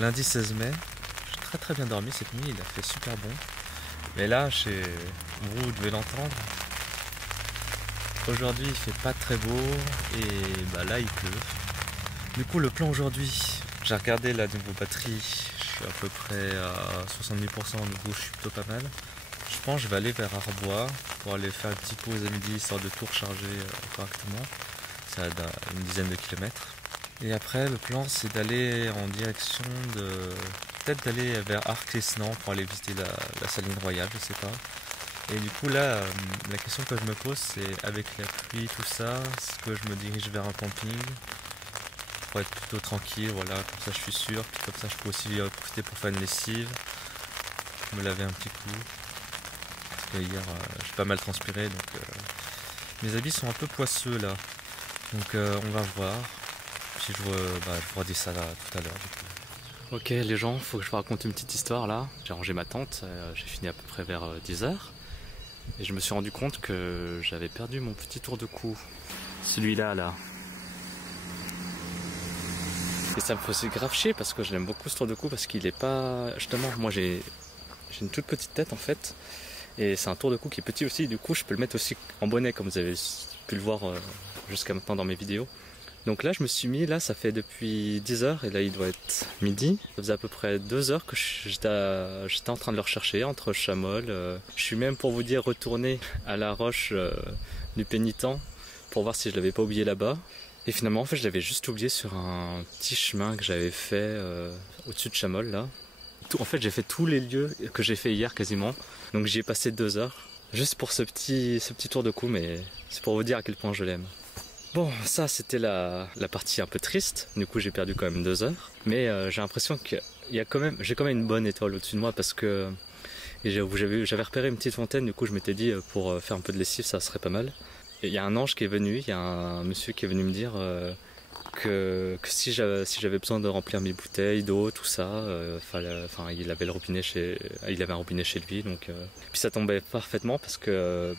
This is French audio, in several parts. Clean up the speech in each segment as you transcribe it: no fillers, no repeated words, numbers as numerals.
Lundi 16 mai, j'ai très bien dormi cette nuit, il a fait super bon. Mais là, vous devez l'entendre, aujourd'hui il fait pas très beau et là il pleut. Du coup le plan aujourd'hui, j'ai regardé la nouveau batterie, je suis à peu près à 70%, du coup je suis plutôt pas mal. Je pense que je vais aller vers Arbois pour aller faire une petite pause à midi histoire de tout recharger correctement. Ça va une dizaine de kilomètres. Et après le plan c'est d'aller en direction de... peut-être d'aller vers Arc-les-Snans pour aller visiter la Saline Royale, je sais pas. Et du coup là, la question que je me pose c'est avec la pluie, tout ça, est-ce que je me dirige vers un camping pour être plutôt tranquille, voilà, comme ça je suis sûr, puis comme ça je peux aussi profiter pour faire une lessive, me laver un petit coup. Parce que hier j'ai pas mal transpiré, donc mes habits sont un peu poisseux là. Donc on va voir, puis je vous redis ça là, tout à l'heure. Ok les gens, faut que je vous raconte une petite histoire là. J'ai rangé ma tente, j'ai fini à peu près vers 10h. Et je me suis rendu compte que j'avais perdu mon petit tour de cou. Celui-là là. Et ça me faisait grave chier parce que je l'aime beaucoup ce tour de cou parce qu'il est pas... Justement, moi j'ai une toute petite tête en fait. Et c'est un tour de cou qui est petit aussi, du coup je peux le mettre aussi en bonnet comme vous avez pu le voir jusqu'à maintenant dans mes vidéos. Donc là je me suis mis, là ça fait depuis 10h et là il doit être midi. Ça faisait à peu près 2 heures que j'étais en train de le rechercher entre Chamol. Je suis même pour vous dire retourné à la roche du pénitent pour voir si je l'avais pas oublié là-bas. Et finalement en fait je l'avais juste oublié sur un petit chemin que j'avais fait au-dessus de Chamol là. En fait j'ai fait tous les lieux que j'ai fait hier quasiment. Donc j'y ai passé 2 heures juste pour ce petit tour de cou, mais c'est pour vous dire à quel point je l'aime. Bon, ça c'était la partie un peu triste, du coup j'ai perdu quand même 2 heures, mais j'ai l'impression que j'ai quand même une bonne étoile au-dessus de moi parce que j'avais repéré une petite fontaine, du coup je m'étais dit pour faire un peu de lessive ça serait pas mal. Et il y a un ange qui est venu, il y a un monsieur qui est venu me dire que si j'avais besoin de remplir mes bouteilles d'eau, tout ça, il avait un robinet chez lui, donc puis ça tombait parfaitement parce que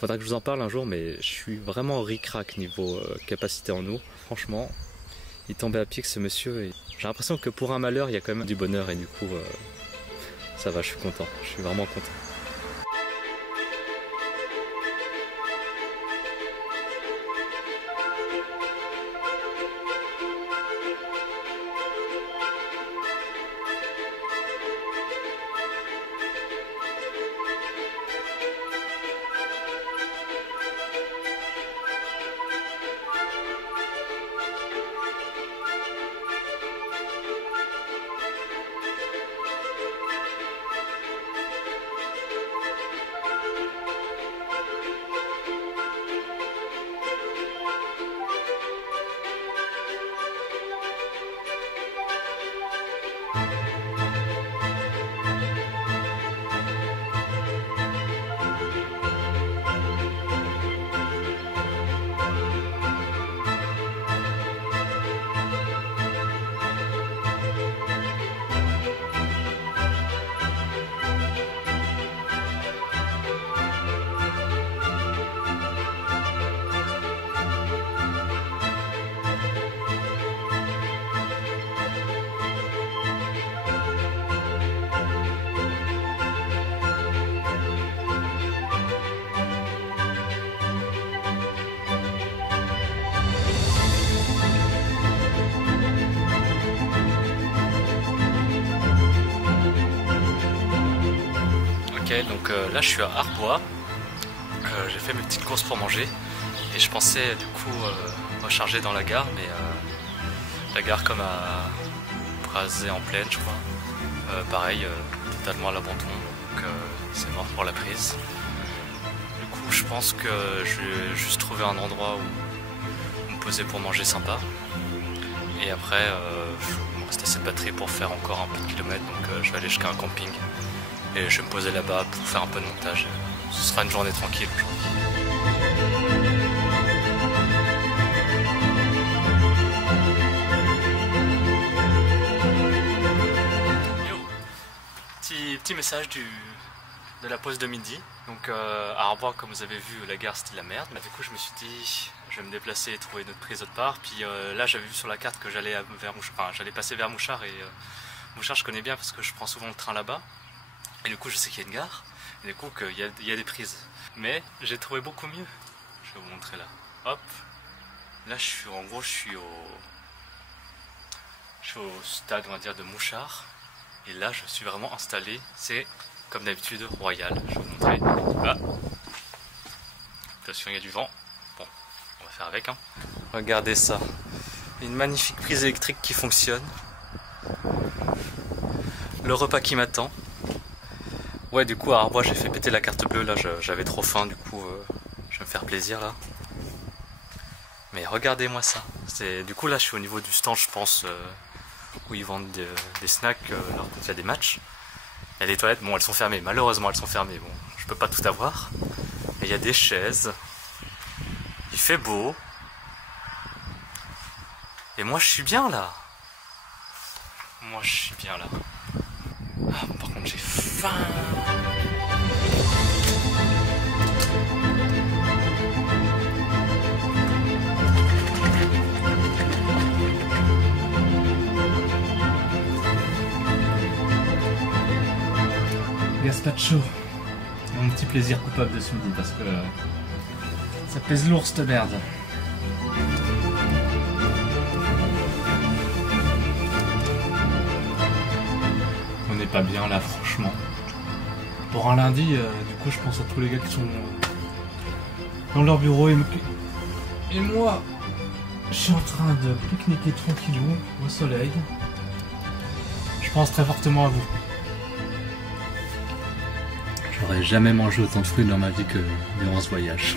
faudra que je vous en parle un jour, mais je suis vraiment ric-rac niveau capacité en eau. Franchement, il tombait à pic ce monsieur et j'ai l'impression que pour un malheur il y a quand même du bonheur et du coup ça va, je suis content, je suis vraiment content. Ok, donc là je suis à Arbois, j'ai fait mes petites courses pour manger et je pensais du coup recharger dans la gare, mais la gare comme à Brasé en plaine je crois, pareil, totalement à l'abandon, donc c'est mort pour la prise. Du coup je pense que je vais juste trouver un endroit où me poser pour manger sympa et après il me reste assez de batterie pour faire encore un peu de kilomètres, donc je vais aller jusqu'à un camping. Et je vais me poser là-bas pour faire un peu de montage. Ce sera une journée tranquille aujourd'hui. Yo. Petit message du de la pause de midi. Donc à Arbois, comme vous avez vu, la gare c'était la merde. Du coup je me suis dit je vais me déplacer et trouver une autre prise autre part. Puis là j'avais vu sur la carte que j'allais vers Mouchard, enfin, j'allais passer vers Mouchard et Mouchard je connais bien parce que je prends souvent le train là-bas. Et du coup je sais qu'il y a une gare et du coup qu'il y a des prises. Mais j'ai trouvé beaucoup mieux. Je vais vous montrer là. Hop. Là je suis en gros je suis au stade on va dire de Mouchard. Et là je suis vraiment installé. C'est comme d'habitude royal. Je vais vous montrer. Là. Attention il y a du vent. Bon on va faire avec hein. Regardez ça. Une magnifique prise électrique qui fonctionne. Le repas qui m'attend. Ouais du coup à Arbois j'ai fait péter la carte bleue là, j'avais trop faim du coup je vais me faire plaisir là. Mais regardez-moi ça. Du coup là je suis au niveau du stand je pense où ils vendent des snacks alors qu'il y a des matchs. Il y a des toilettes, bon elles sont fermées, malheureusement elles sont fermées, bon je peux pas tout avoir. Mais il y a des chaises. Il fait beau. Et moi je suis bien là. Moi je suis bien là. Ah, par contre j'ai faim. Gazpacho. Mon petit plaisir coupable de ce midi parce que ça pèse lourd cette merde. On n'est pas bien là franchement. Pour un lundi, du coup je pense à tous les gars qui sont dans leur bureau et moi je suis en train de pique-niquer tranquillou au soleil. Je pense très fortement à vous. J'aurais jamais mangé autant de fruits dans ma vie que durant ce voyage.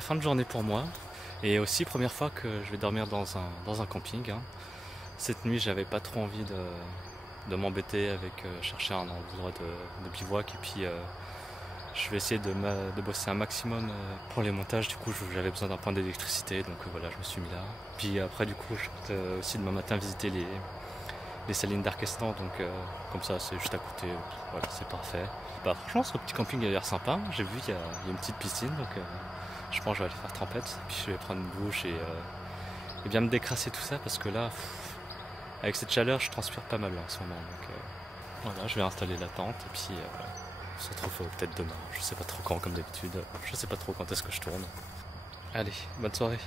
Fin de journée pour moi et aussi première fois que je vais dormir dans un camping hein. Cette nuit j'avais pas trop envie de m'embêter avec chercher un endroit de bivouac et puis je vais essayer de bosser un maximum pour les montages. Du coup j'avais besoin d'un point d'électricité donc voilà je me suis mis là. Puis après du coup je compte aussi demain matin visiter les salines d'Arquestan donc comme ça c'est juste à côté, voilà c'est parfait. Bah franchement ce petit camping a l'air sympa, j'ai vu qu'il y a une petite piscine donc je pense que je vais aller faire trempette, puis je vais prendre une douche et bien me décrasser tout ça parce que là, avec cette chaleur, je transpire pas mal là, en ce moment. Donc voilà, je vais installer la tente et puis on se retrouve peut-être demain. Je sais pas trop quand comme d'habitude, je sais pas trop quand est-ce que je tourne. Allez, bonne soirée.